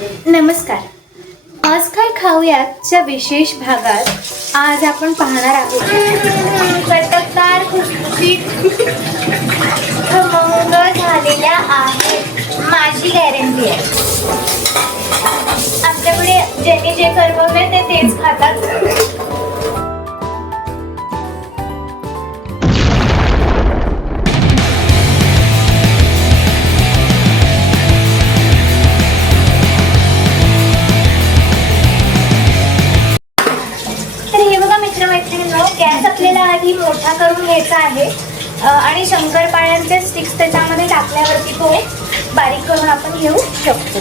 नमस्कार. आज काय खाऊयाच्या विशेष भागात आज आपण पाहणार आहोत चटकदार खुसखुशीत खमंग झालेल्या आहेत. माझी गॅरंटी आहे. आमच्याकडे ज्यांनी जे करवले ते तेच खातात. मित्रमैत्रिणींनो, गॅस आपल्याला आधी मोठा करून घ्यायचा आहे आणि शंकरपाळ्यांचे स्टिक्स त्याच्यामध्ये टाकल्यावरती तो बारीक करून आपण घेऊ शकतो.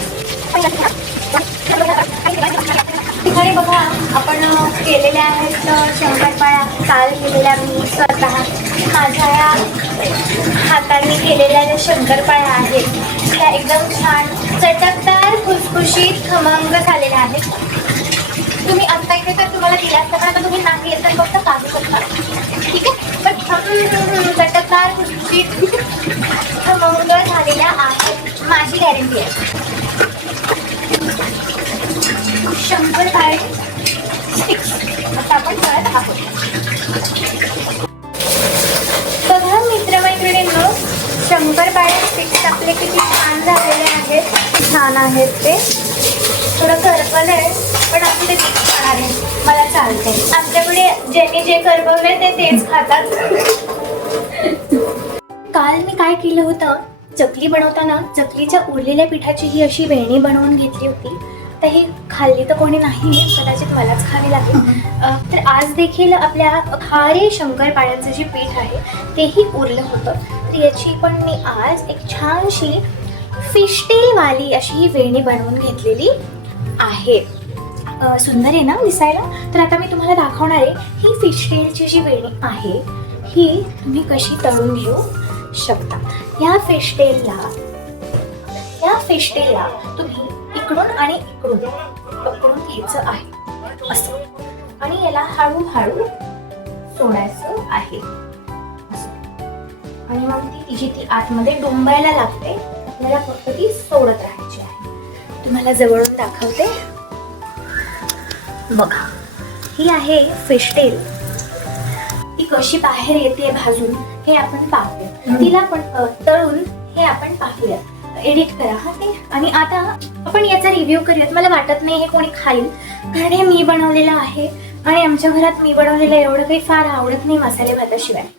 ठिकाणी बघा आपण केलेल्या आहेत शंकरपाळ्या. काल केलेल्या मी स्वतः माझ्या या हाताने केलेल्या ज्या शंकरपाळ्या आहेत त्या एकदम छान चटकदार खुसखुशीत खमंग झालेल्या आहेत. तुम्ही आता इथे तर तुम्हाला दिला असता, पण आता तुम्ही नाही येत तर फक्त काढू शकता. ठीक आहे, पण चटकदार खुसखुशीत खमंग झालेल्या आहेत. माझी गॅरंटी आहे. शंकरपाळे स्टिक्स आता आपण करत आहोत. बघा मित्रमैत्रिणींनो, शंकरपाळे स्टिक्स आपले किती छान झालेले आहेत. छान आहेत ते. थोडं करपल आहे पण आपण ते खाणार आहे. मला चालते. आमच्याकडे ज्यांनी जे करपवले ते तेच खातात. काल मी काय केलं होतं, चकली बनवताना चकलीच्या उरलेल्या पिठाची ही अशी वेणी बनवून घेतली होती. तर ही खाल्ली तर कोणी नाही, कदाचित मलाच खावी लागेल. तर आज देखील आपल्या खारे शंकरपाळ्यांचं जे पीठ आहे तेही उरलं होतं. तर याची पण मी आज एक छानशी फिशटेलवाली अशी ही वेणी बनवून घेतलेली आहे. सुंदर आहे ना दिसायला. तर आता मी तुम्हाला दाखवणार आहे ही फिशटेलची जी वेणी आहे ही तुम्ही कशी तळून घेऊ शकता. या फिशटेलला तुम्ही इकडून आणि इकडून पकडून घ्यायचं आहे असं, आणि याला हळूहळू सोडायचं आहे असं. आणि मग ती आतमध्ये डोंबायला लागते. आपल्याला फक्त ती सोडत राहायची आहे. तुम्हाला जवळून दाखवते. बघा, ही आहे फिशटेल. ती कशी बाहेर येते भाजून हे आपण पाहूया. तिला पण तळून हे आपण पाहूया. एडिट करा हा ते. आणि आता आपण याचा रिव्ह्यू करूयात. मला वाटत नाही हे कोणी खाईल, कारण हे मी बनवलेलं आहे आणि आमच्या घरात मी बनवलेलं एवढं काही फार आवडत नाही मसाले भाताशिवाय.